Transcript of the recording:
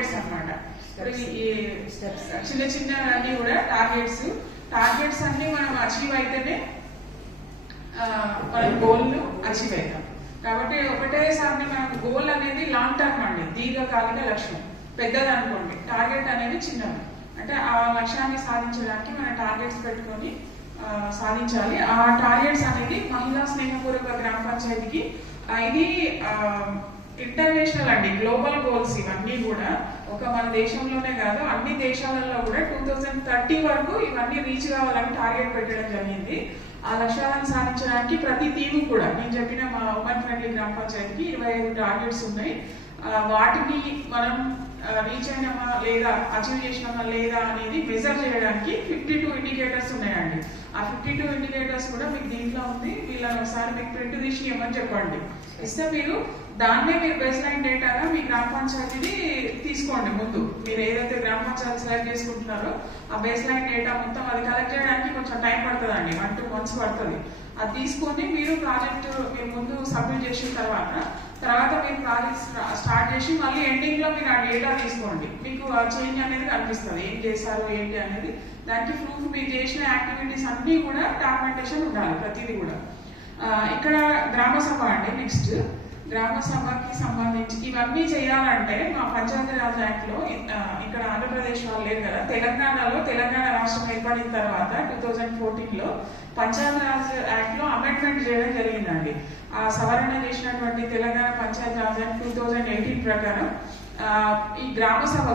Targets Steps. చిన్న చిన్న అన్ని కూడా టార్గెట్స్ టార్గెట్స్ అన్ని మనం అచీవ్ అయితేనే మన గోల్ అచీవ్ అవుతాం. కాబట్టి ఒకటేసారి మనకు గోల్ అనేది లాంగ్ టర్మ్ అండి. దీర్ఘకాలిక లక్ష్యం. పెద్దది అనుకోండి. టార్గెట్ అనేది చిన్నది. అంటే ఆ లక్ష్యాన్ని సాధించడానికి మన టార్గెట్స్ పెట్టుకొని సాధించాలి. ఆ టార్గెట్స్ అనేది మహిళా స్నేహపూర్వక గ్రామ పంచాయతీకి ఇది ఇంటర్నేషనల్ అండి గ్లోబల్ గోల్స్ ఇవన్నీ కూడా ఒక మన దేశంలోనే కాదు అన్ని దేశాలలో కూడా టూ థౌజండ్ థర్టీ వరకు ఇవన్నీ రీచ్ కావాలని టార్గెట్ పెట్టడం జరిగింది. ఆ లక్ష్యాలను సాధించడానికి ప్రతి టీము కూడా నేను చెప్పిన మా ఉమెన్ ఫ్రెండ్లీ గ్రామ పంచాయతీకి ఇరవై ఐదు టార్గెట్స్ ఉన్నాయి. వాటికి వాటిని మనం రీచ్ అయినామా లేదా అచీవ్ చేసినామా లేదా అనేది మెజర్ చేయడానికి ఫిఫ్టీ టూ ఇండికేటర్స్ ఉన్నాయండి. ఆ ఫిఫ్టీ టూ ఇండికేటర్స్ కూడా మీకు దీంట్లో ఉంది. వీళ్ళని ఒకసారి మీకు ప్రింట్ తీసి ఇవ్వమని చెప్పండి. ఇస్తే మీరు దాన్నే మీరు బేస్ లైన్ డేటాగా మీ గ్రామ పంచాయతీని తీసుకోండి ముందు. మీరు ఏదైతే గ్రామ పంచాయతీ సెలెక్ట్ చేసుకుంటున్నారో ఆ బేస్ లైన్ డేటా మొత్తం అది కలెక్ట్ చేయడానికి కొంచెం టైం పడుతుందండి. వన్ టూ మంత్స్ పడుతుంది. అది తీసుకొని మీరు ప్రాజెక్ట్ మీరు ముందు సబ్మిట్ చేసిన తర్వాత తర్వాత మీరు స్టార్ట్ చేసి మళ్ళీ ఎండింగ్లో మీరు ఆ డేటా తీసుకోండి. మీకు ఆ చేంజ్ అనేది కనిపిస్తుంది. ఏం చేశారు ఏంటి అనేది. దానికి ప్రూఫ్ మీరు చేసిన యాక్టివిటీస్ అన్నీ కూడా డాక్యుమెంటేషన్ ఉండాలి ప్రతిదీ కూడా. ఇక్కడ గ్రామ సభ అండి నెక్స్ట్ గ్రామ సభకి సంబంధించి ఇవన్నీ చేయాలంటే మా పంచాయతీరాజ్ యాక్ట్లో ఇక్కడ ఆంధ్రప్రదేశ్ వాళ్ళు లేరు కదా తెలంగాణలో తెలంగాణ రాష్ట్రం ఏర్పడిన తర్వాత టూ థౌజండ్ ఫోర్టీన్లో పంచాయతీరాజ్ యాక్ట్లో అమెండ్మెంట్ చేయడం జరిగిందండి. ఆ సవరణ చేసినటువంటి Telangana Panchayati Raj act two thousand eighteen ప్రకారం ఈ గ్రామ సభ